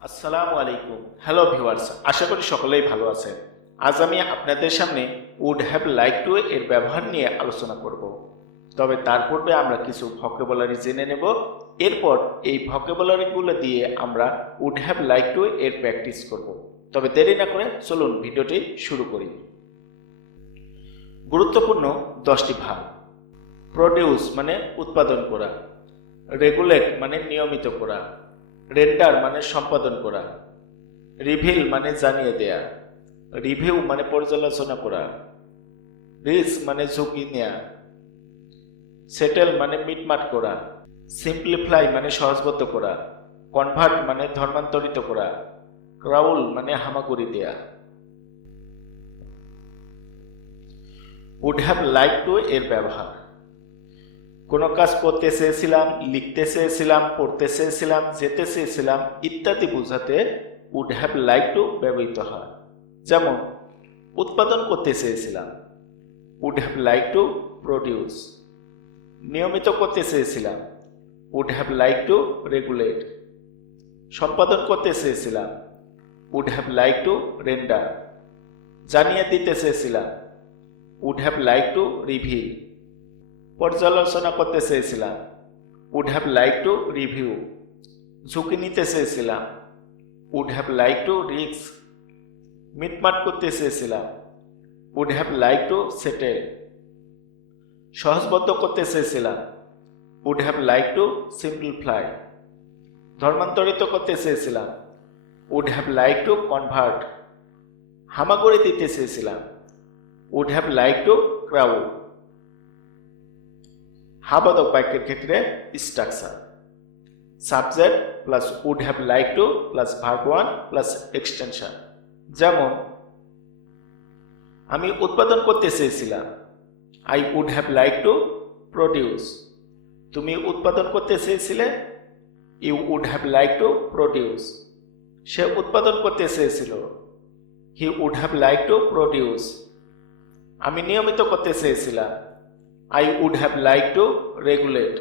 আসসালামু আলাইকুম। Hello viewers, আশা করি সকলেই ভালো আছেন। আজ আমি আপনাদের সামনে উড হ্যাভ লাইক টু এর ব্যবহার নিয়ে আলোচনা করব। তবে তার পূর্বে আমরা কিছু ভোকাবুলারি জেনে নেব। এরপর এই ভোকাবুলারিগুলো দিয়ে আমরা উড হ্যাভ লাইক টু এর প্র্যাকটিস করব। তবে দেরি না করে চলুন ভিডিওটি শুরু করি। গুরুত্বপূর্ণ 10টি ভাগ। প্রডিউস মানে উৎপাদন করা, রেগুলেট মানে নিয়মিত করা, রেন্ডার মানে সম্পাদন করা, রিভিল মানে জানিয়ে দেয়া, রিভিউ মানে পর্যালোচনা করা, রিস্ক মানে ঝুঁকি নেয়া, সেটেল মানে মিটমাট করা, সিম্পলিফাই মানে সহজবদ্ধ করা, কনভার্ট মানে ধর্মান্তরিত করা, ক্রাউল মানে হামাগুড়ি দেয়া। উড হ্যাভ লাইক টু এর ব্যবহার। কোনো কাজ করতে চেয়েছিলাম, লিখতে চেয়েছিলাম, পড়তে চেয়েছিলাম, যেতে চেয়েছিলাম ইত্যাদি বোঝাতে উড হ্যাভ লাইক টু ব্যবহৃত হয়। যেমন উৎপাদন করতে চেয়েছিলাম, would have like to produce. নিয়মিত করতে চেয়েছিলাম, would have like to regulate. সম্পাদন করতে চেয়েছিলাম, would have like to render. জানিয়ে দিতে চেয়েছিলাম, would have like to reveal. পর্যালোচনা করতে চেয়েছিলাম, would have like to review. ঝুঁকি নিতে চেয়েছিলাম, would have like to risk. মিটমাট করতে চেয়েছিলাম, would have like to settle. সহজবদ্ধ করতে চেয়েছিলাম, would have like to simplify. ধর্মান্তরিত করতে চেয়েছিলাম, would have like to convert. হামাগুড়ি দিতে চেয়েছিলাম, would have like to crowd. হাবাদক বাক্যের ক্ষেত্রে structure subject plus would have like to plus verb one plus extension. যেমন আমি উৎপাদন করতে চেয়েছিলাম, I would have like to produce. তুমি উৎপাদন করতে চেয়েছিলে, you would have like to produce. সে উৎপাদন করতে চেয়েছিল, he would have like to produce. আমি নিয়মিত করতে চেয়েছিলাম, I would have like to regulate.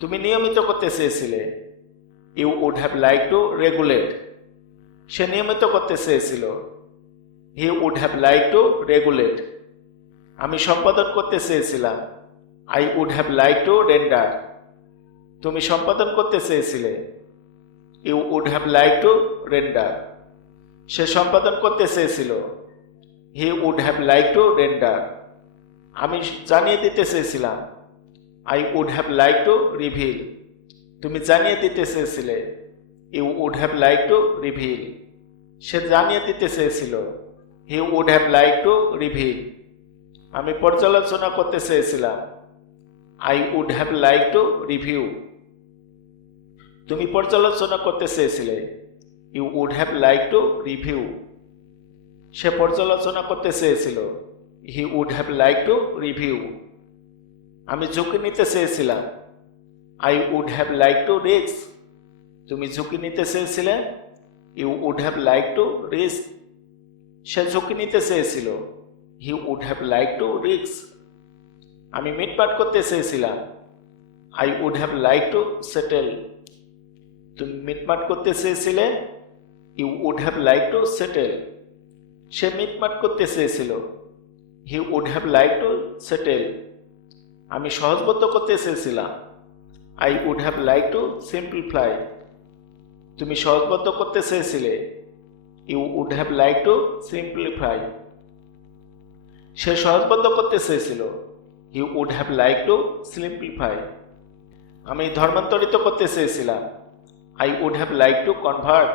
তুমি নিয়মিত করতে চেয়েছিলে, you would have like to regulate. সে নিয়মিত করতে চেয়েছিল, he would have like to regulate. আমি সম্পাদন করতে চেয়েছিলাম, I would have like to render. তুমি সম্পাদন করতে চেয়েছিলে, you would have like to render. সে সম্পাদন করতে চেয়েছিল, he would have like to render. আমি জানিয়ে দিতে চেয়েছিলাম, I would have like to reveal. তুমি জানিয়ে দিতে চেয়েছিলে, you would have like to reveal. সে জানিয়ে দিতে চেয়েছিল, he would have like to reveal. আমি পর্যালোচনা করতে চেয়েছিলাম, I would have like to review. তুমি পর্যালোচনা করতে চেয়েছিলে, you would have like to review. সে পর্যালোচনা করতে চেয়েছিল, he would have like to review. আমি ঝুঁকি নিতে চেয়েছিলাম, I would have like to risk. তুমি ঝুঁকি নিতে চেয়েছিলে, you would have like to risk. সে ঝুঁকি নিতে চেয়েছিল, he would have like to risk. আমি মিটমাট করতে চেয়েছিলাম, I would have like to settle. তুমি মিটমাট করতে চেয়েছিলে, you would have like to settle. সে মিটমাট করতে চেয়েছিল, he would have like to settle. আমি সহজবদ্ধ করতে চেয়েছিলাম, I would have like to simplify. তুমি সহজবদ্ধ করতে চেয়েছিলে, you would have like to simplify. সে সহজবদ্ধ করতে চেয়েছিল, he would have like to simplify. আমি ধর্মান্তরিত করতে চেয়েছিলাম, I would have like to convert.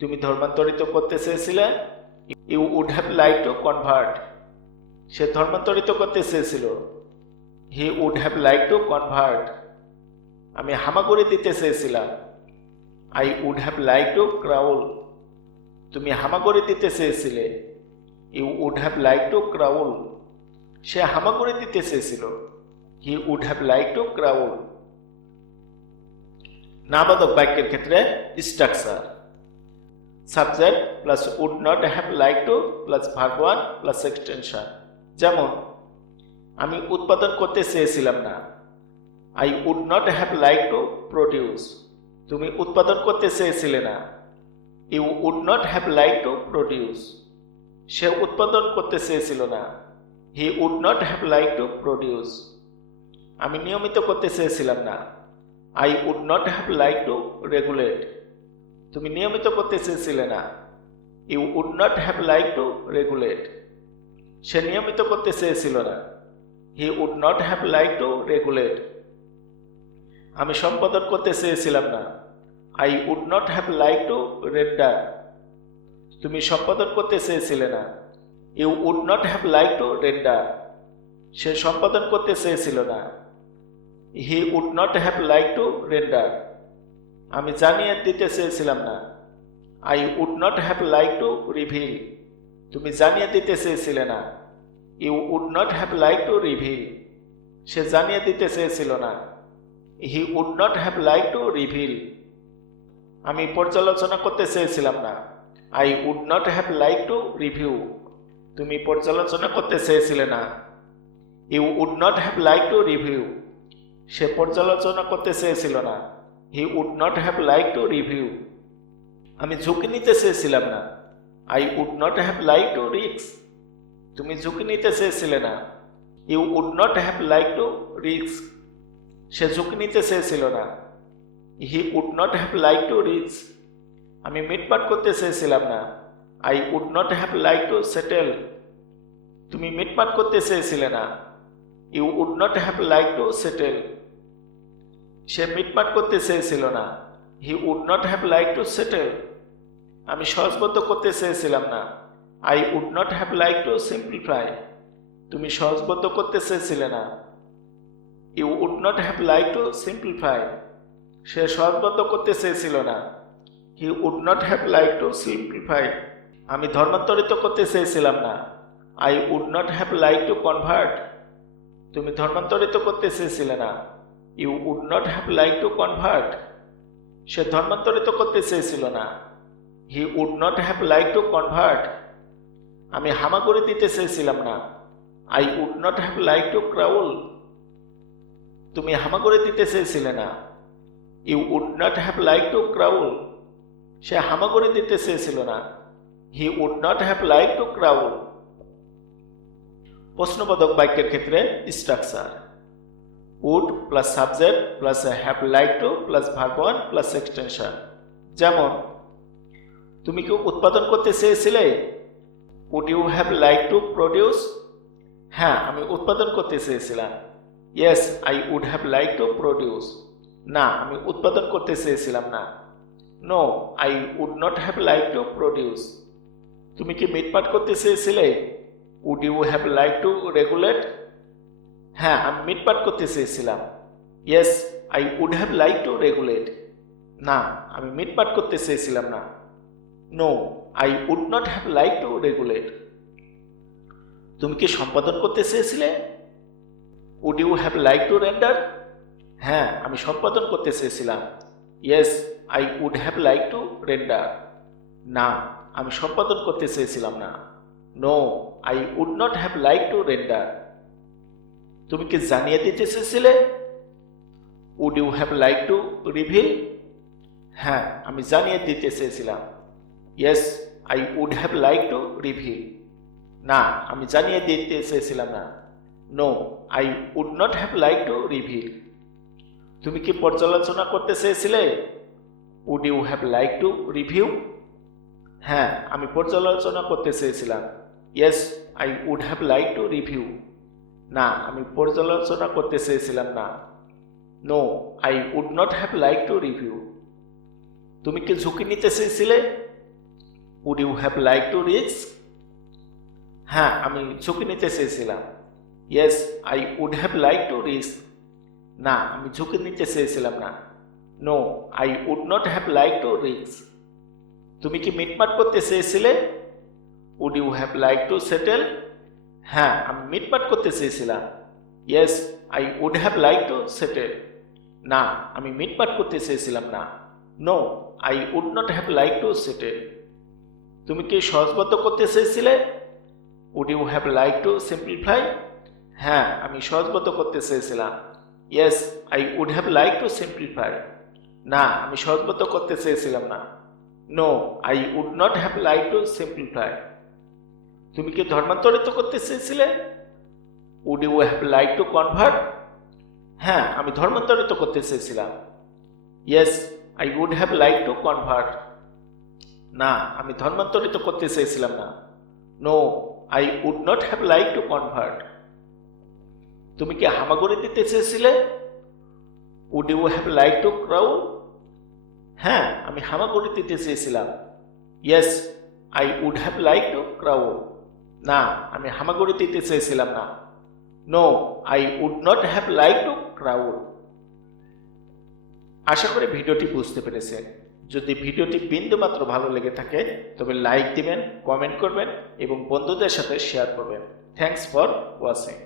তুমি ধর্মান্তরিত করতে চেয়েছিলে, you would have like to convert. সে ধর্মান্তরিত করতে চেয়েছিল, he would have like to convert. আমি হামাগুড়ি দিতে চেয়েছিলাম, I would have like to crawl. তুমি হামাগুড়ি দিতে চেয়েছিলে, you would have like to crawl. সে হামাগুড়ি দিতে চেয়েছিল, he would have like to crawl. নাবাদক বাক্যের ক্ষেত্রে structure subject plus would not have like to plus verb one plus extension. যেমন আমি উৎপাদন করতে চেয়েছিলাম না, I would not have like to produce. তুমি উৎপাদন করতে চেয়েছিলে না। You would not have like to produce. সে উৎপাদন করতে চেয়েছিল না। He would not have like to produce. আমি নিয়মিত করতে চেয়েছিলাম না। I would not have like to regulate. তুমি নিয়মিত করতে চেয়েছিলে না। You would not have like to regulate. সে নিয়মিত করতে চেয়েছিল না। He would not have like to regulate. আমি সম্পাদন করতে চেয়েছিলাম না। I would not have like to render. তুমি সম্পাদন করতে চেয়েছিলে না। You would not have like to render. সে সম্পাদন করতে চেয়েছিল না। He would not have like to render. আমি জানিয়ে দিতে চেয়েছিলাম না। I would not have like to reveal. তুমি জানিয়ে দিতে চেয়েছিলে না। You would not have like to reveal. সে জানিয়ে দিতে চেয়েছিল না। He would not have like to reveal. আমি পর্যালোচনা করতে চেয়েছিলাম না। I would not have like to review. তুমি পর্যালোচনা করতে চেয়েছিলে না। You would not have like to review. সে পর্যালোচনা করতে চেয়েছিল না। He would not have like to review. আমি ঝুঁকি নিতে চেয়েছিলাম না। I would not have like to risk. তুমি ঝুঁকি নিতে চেয়েছিলে না। You would not have like to risk. সে ঝুঁকি নিতে চেয়েছিল না। He would not have like to risk. আমি মিটমাট করতে চেয়েছিলাম না। I would not have like to settle. তুমি মিটমাট করতে চেয়েছিলে না। You would not have like to settle. সে মিটমাট করতে চেয়েছিল না। He would not have like to settle. আমি সহজবদ্ধ করতে চেয়েছিলাম না। I would not have like to simplify. তুমি সহজবদ্ধ করতে চেয়েছিলে না। You would not have like to simplify. সে সহজবদ্ধ করতে চেয়েছিল না। He would not have like to simplify. আমি ধর্মান্তরিত করতে চেয়েছিলাম না। I would not have like to convert. তুমি ধর্মান্তরিত করতে চেয়েছিলে না। You would not have like to convert. সে ধর্মান্তরিত করতে চেয়েছিল না। He would not have like to convert. আমি হামাগুড়ি দিতে চেয়েছিলাম না। I would not have like to crawl. তুমি হামাগুড়ি দিতে চেয়েছিলে না। You would not have like to crawl. সে হামাগুড়ি দিতে চেয়েছিল না। He would not have like to crawl. প্রশ্নবোধক বাক্যের ক্ষেত্রে structure: would plus subject plus have like to plus verb one plus extension. যেমন, তুমি কি উৎপাদন করতে চেয়েছিলে? Would you have like to produce? হ্যাঁ, আমি উৎপাদন করতে চেয়েছিলাম। Yes, I would have like to produce. না, আমি উৎপাদন করতে চেয়েছিলাম না। No, I would not have like to produce. তুমি কি মিটমাট করতে চেয়েছিলে? Would you have like to regulate? হ্যাঁ, আমি মিটমাট করতে চেয়েছিলাম। Yes, I would have like to regulate. না, আমি মিটমাট করতে চেয়েছিলাম না। No, I would not have like to regulate. তুমি কি সম্পাদন করতে চেয়েছিলে? Would you have like to render? হ্যাঁ, আমি সম্পাদন করতে চেয়েছিলাম। Yes, I would have like to render. না, আমি সম্পাদন করতে চেয়েছিলাম না। No, I would not have like to render. তুমি কি জানিয়ে দিতে চেয়েছিলে? Would you have like to reveal? হ্যাঁ, আমি জানিয়ে দিতে চেয়েছিলাম। Yes, I would have like to reveal. না, আমি জানিয়ে দিতে চেয়েছিলাম না। No, I would not have like to reveal. তুমি কি পর্যালোচনা করতে চেয়েছিলে? Would you have like to review? হ্যাঁ, আমি পর্যালোচনা করতে চেয়েছিলাম। Yes, I would have like to review. না, আমি পর্যালোচনা করতে চেয়েছিলাম না। No, I would not have like to review. তুমি কি ঝুঁকি নিতে চেয়েছিলে? Would you have like to risk? হ্যাঁ, আমি ঝুঁকি নিতে চেয়েছিলাম। Yes, I would have like to risk. না, আমি ঝুঁকি নিতে চেয়েছিলাম না। No, I would not have like to risk. তুমি কি মিটমাট করতে চেয়েছিলে? Would you have like to settle? হ্যাঁ, আমি মিটমাট করতে চেয়েছিলাম। Yes, I would have like to settle. না, আমি মিটমাট করতে চেয়েছিলাম না। No, I would not have like to settle. তুমি কি সহজবদ্ধ করতে চেয়েছিলে? Would you have like to simplify? হ্যাঁ, আমি সহজবদ্ধ করতে চেয়েছিলাম। Yes, I would have like to simplify. না, আমি সহজবোধ্য করতে চেয়েছিলাম না। No, I would not have like to simplify. তুমি কি ধর্মান্তরিত করতে চেয়েছিলে? Would you have like to convert? হ্যাঁ, আমি ধর্মান্তরিত করতে চেয়েছিলাম। Yes, I would have like to convert. না, আমি ধর্মান্তরিত করতে চেয়েছিলাম না। No, I would not have like to convert. তুমি কি হামাগুড়ি দিতে চেয়েছিলে? Would you have like to crawl? হ্যাঁ, আমি হামাগুড়ি দিতে চেয়েছিলাম। Yes, I would have like to crawl. না, আমি হামাগুড়ি দিতে চেয়েছিলাম না। No, I would not have like to crawl. আশা করি ভিডিওটি বুঝতে পেরেছেন। যদি ভিডিওটি বিন্দুমাত্র ভালো লেগে থাকে তবে লাইক দিবেন, কমেন্ট করবেন এবং বন্ধুদের সাথে শেয়ার করবেন। Thanks for watching.